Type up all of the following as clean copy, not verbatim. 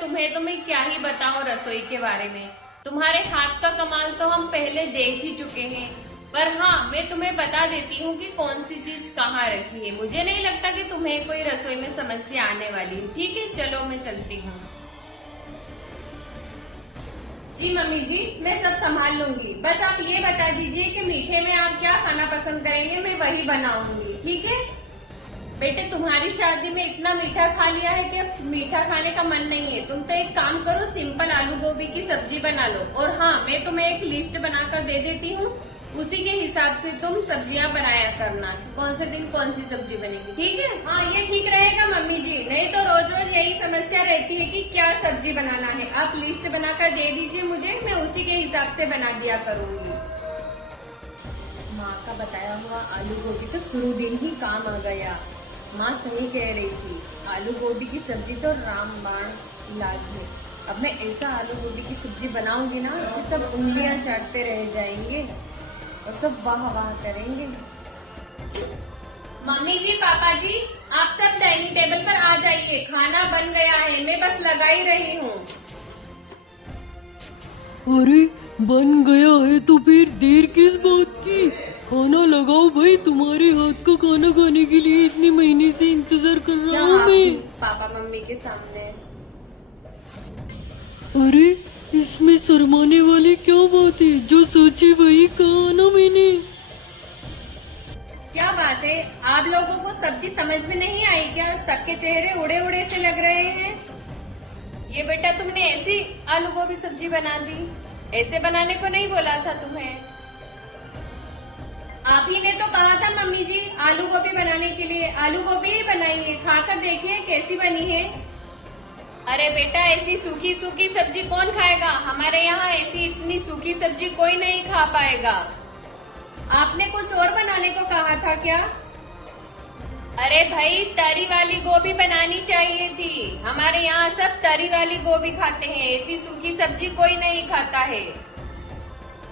तुम्हें तो मैं क्या ही बताऊं रसोई के बारे में। तुम्हारे हाथ का कमाल तो हम पहले देख ही चुके हैं। पर हाँ, मैं तुम्हें बता देती हूँ कि कौन सी चीज कहाँ रखी है। मुझे नहीं लगता कि तुम्हें कोई रसोई में समस्या आने वाली है। ठीक है, चलो मैं चलती हूँ। जी मम्मी जी, मैं सब संभाल लूंगी। बस आप ये बता दीजिए कि मीठे में आप क्या खाना पसंद करेंगे, मैं वही बनाऊंगी। ठीक है बेटे, तुम्हारी शादी में इतना मीठा खा लिया है कि अब मीठा खाने का मन नहीं है। तुम तो एक काम करो, सिंपल आलू गोभी की सब्जी बना लो। और हाँ, मैं तुम्हें एक लिस्ट बनाकर दे देती हूँ, उसी के हिसाब से तुम सब्जियां बनाया करना, कौन से दिन कौन सी सब्जी बनेगी। ठीक है? हाँ, ये ठीक रहेगा मम्मी जी। नहीं तो रोज रोज यही समस्या रहती है कि क्या सब्जी बनाना है। आप लिस्ट बनाकर दे दीजिए मुझे, मैं उसी के हिसाब से बना दिया करूंगी। माँ का बताया हुआ आलू गोभी तो शुरू दिन ही काम आ गया। माँ सही कह रही थी, आलू गोभी की सब्जी तो रामबाण इलाज है। अब मैं ऐसा आलू गोभी की सब्जी बनाऊंगी ना कि सब उंगलियां चाटते रह जाएंगे और सब वाह वाह करेंगे। मम्मी जी, पापा जी, आप सब डाइनिंग टेबल पर आ जाइए, खाना बन गया है, मैं बस लगा ही रही हूँ। अरे बन गया है तो फिर देर किस बात की? खाना लगाओ भाई, तुम्हारे हाथ का खाना खाने के लिए इतने महीने से इंतजार कर रहा हूँ मैं। पापा मम्मी के सामने। अरे इसमें शर्माने वाली क्या बात है? जो सोची वही कहा ना मैंने। क्या बात है, आप लोगों को सब्जी समझ में नहीं आई क्या? सबके चेहरे उड़े उड़े से लग रहे हैं। ये बेटा, तुमने ऐसी आलू गोभी सब्जी बना दी? ऐसे बनाने को नहीं बोला था तुम्हें? आप ही ने तो कहा था मम्मी जी, आलू गोभी बनाने के लिए। आलू गोभी ही बनाई है, खाकर देखिए कैसी बनी है। अरे बेटा, ऐसी सूखी सूखी सब्जी कौन खाएगा? हमारे यहाँ ऐसी इतनी सूखी सब्जी कोई नहीं खा पाएगा। आपने कुछ और बनाने को कहा था क्या? अरे भाई, तरी वाली गोभी बनानी चाहिए थी। हमारे यहाँ सब तरी वाली गोभी खाते हैं, ऐसी सूखी सब्जी कोई नहीं खाता है।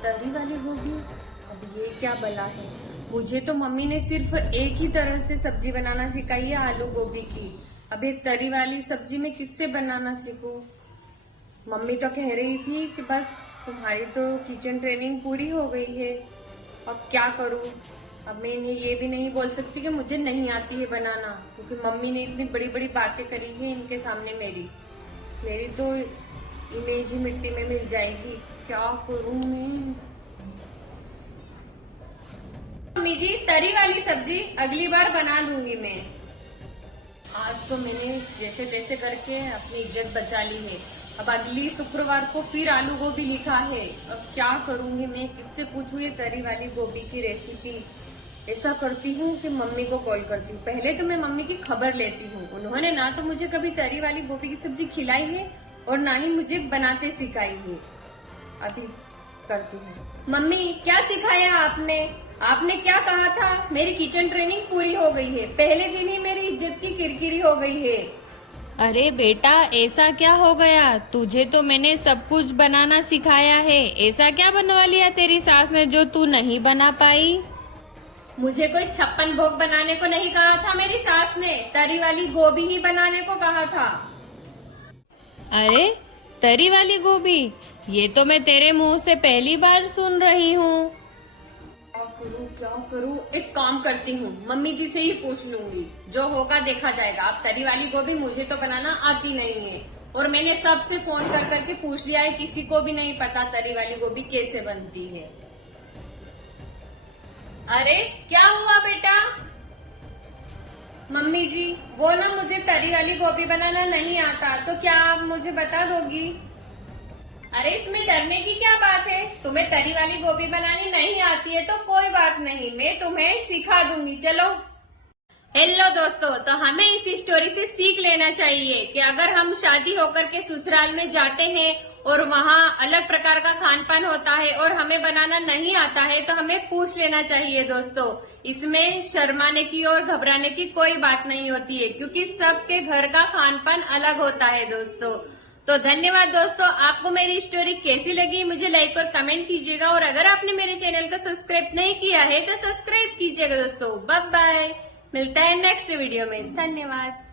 तरी वाली गोभी? अब ये क्या बला है? मुझे तो मम्मी ने सिर्फ एक ही तरह से सब्जी बनाना सिखाई है, आलू गोभी की। अब एक तरी वाली सब्जी में किससे बनाना सीखूं? मम्मी तो कह रही थी कि बस तुम्हारी तो किचन ट्रेनिंग पूरी हो गई है। अब क्या करूं? अब मैं इन्हें ये भी नहीं बोल सकती कि मुझे नहीं आती है बनाना, क्योंकि मम्मी ने इतनी बड़ी बड़ी बातें करी है इनके सामने। मेरी तो इमेज ही मिट्टी में मिल जाएगी। क्या करूं मैं? मम्मी जी, तरी वाली सब्जी अगली बार बना दूंगी मैं। आज तो मैंने जैसे तैसे करके अपनी इज्जत बचा ली है। अब अगली शुक्रवार को फिर आलू गोभी लिखा है। अब क्या करूंगी मैं? किससे पूछूं ये तरी वाली गोभी की रेसिपी? ऐसा करती हूँ कि मम्मी को कॉल करती हूँ। पहले तो मैं मम्मी की खबर लेती हूँ। उन्होंने ना तो मुझे कभी तरी वाली गोभी की सब्जी खिलाई है और ना ही मुझे बनाते सिखाई है। अभी करती हूँ। मम्मी, क्या सिखाया आपने? आपने क्या कहा था? मेरी किचन ट्रेनिंग पूरी हो गई है। पहले दिन ही मेरी इज्जत की किरकिरी हो गई है। अरे बेटा, ऐसा क्या हो गया? तुझे तो मैंने सब कुछ बनाना सिखाया है। ऐसा क्या बनवा लिया तेरी सास ने जो तू नहीं बना पाई? मुझे कोई 56 भोग बनाने को नहीं कहा था मेरी सास ने, तरी वाली गोभी ही बनाने को कहा था। अरे तरी वाली गोभी, ये तो मैं तेरे मुंह से पहली बार सुन रही हूँ। क्या करूँ? एक काम करती हूँ, मम्मी जी से ही पूछ लूंगी। जो होगा देखा जाएगा। अब तरी वाली गोभी मुझे तो बनाना आती नहीं है, और मैंने सबसे फोन कर करके पूछ लिया है, किसी को भी नहीं पता तरी वाली गोभी कैसे बनती है। अरे क्या हुआ बेटा? मम्मी जी, वो ना मुझे तरी वाली गोभी बनाना नहीं आता, तो क्या आप मुझे बता दोगी? अरे इसमें डरने की क्या बात है? तुम्हें तरी वाली गोभी बनानी नहीं आती है तो कोई बात नहीं, मैं तुम्हें सिखा दूंगी। चलो। हेलो दोस्तों, तो हमें इस स्टोरी से सीख लेना चाहिए कि अगर हम शादी होकर के ससुराल में जाते हैं और वहाँ अलग प्रकार का खान पान होता है और हमें बनाना नहीं आता है, तो हमें पूछ लेना चाहिए दोस्तों। इसमें शर्माने की और घबराने की कोई बात नहीं होती है, क्योंकि सबके घर का खान पान अलग होता है दोस्तों। तो धन्यवाद दोस्तों। आपको मेरी स्टोरी कैसी लगी मुझे लाइक और कमेंट कीजिएगा, और अगर आपने मेरे चैनल को सब्सक्राइब नहीं किया है तो सब्सक्राइब कीजिएगा दोस्तों। बाय बाय, मिलता है नेक्स्ट वीडियो में। धन्यवाद।